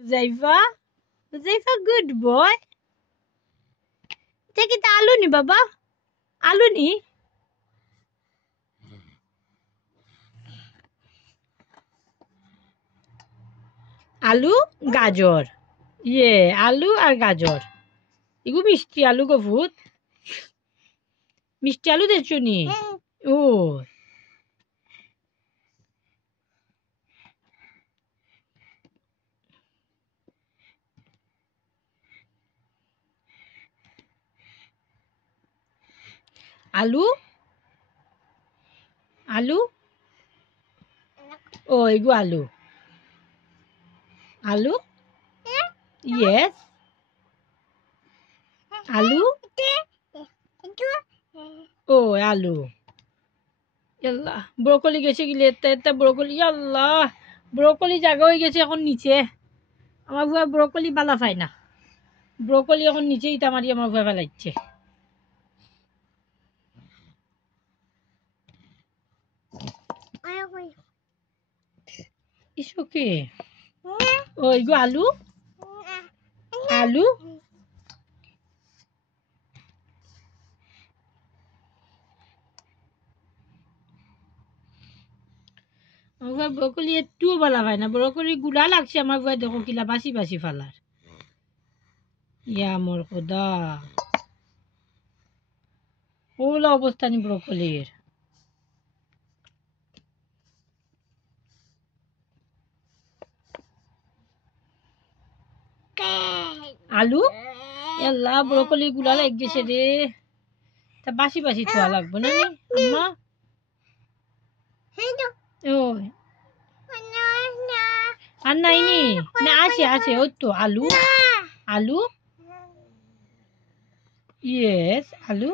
Zaifa? Zaifa, good boy. Take it alu ni baba. Alu ni. আলু গাজর ইয়ে আলু আর গাজর এগু মিষ্টি আলু গো ভূত মিষ্টি আলু দেছো নি ও আলু আলু ও এগু আলু আলু ইয়েস আলু ও আলু আল্লাহ ব্রোকলি গেছে গিলে এটা ব্রোকলি আল্লাহ ব্রোকলি জায়গা হয়ে গেছে এখন নিচে আমার বুয়া ব্রোকলি বালা পায় না ব্রোকলি এখন নিচে ইটা মারি আমার বুয়া ফেলাইছে ইসো কি ও এগু আলু আলু আমার ব্রোকলি একটুও বলা হয় না ব্রোকলি গুলা লাগছে আমার বুয়া দেখো কিলা বাসি বাসি ফালার ইয়া মোর খোদা ওলা অবস্থা নি ব্রোকলির আলু এল্লা ব্রোকলি গুলা লাগ গেছে রে তা বাসি বাসি থোয়া লাগবো না নি আম্মা ও আর নাই নি না আছে আছে ওই তো আলু আলু ইয়েস আলু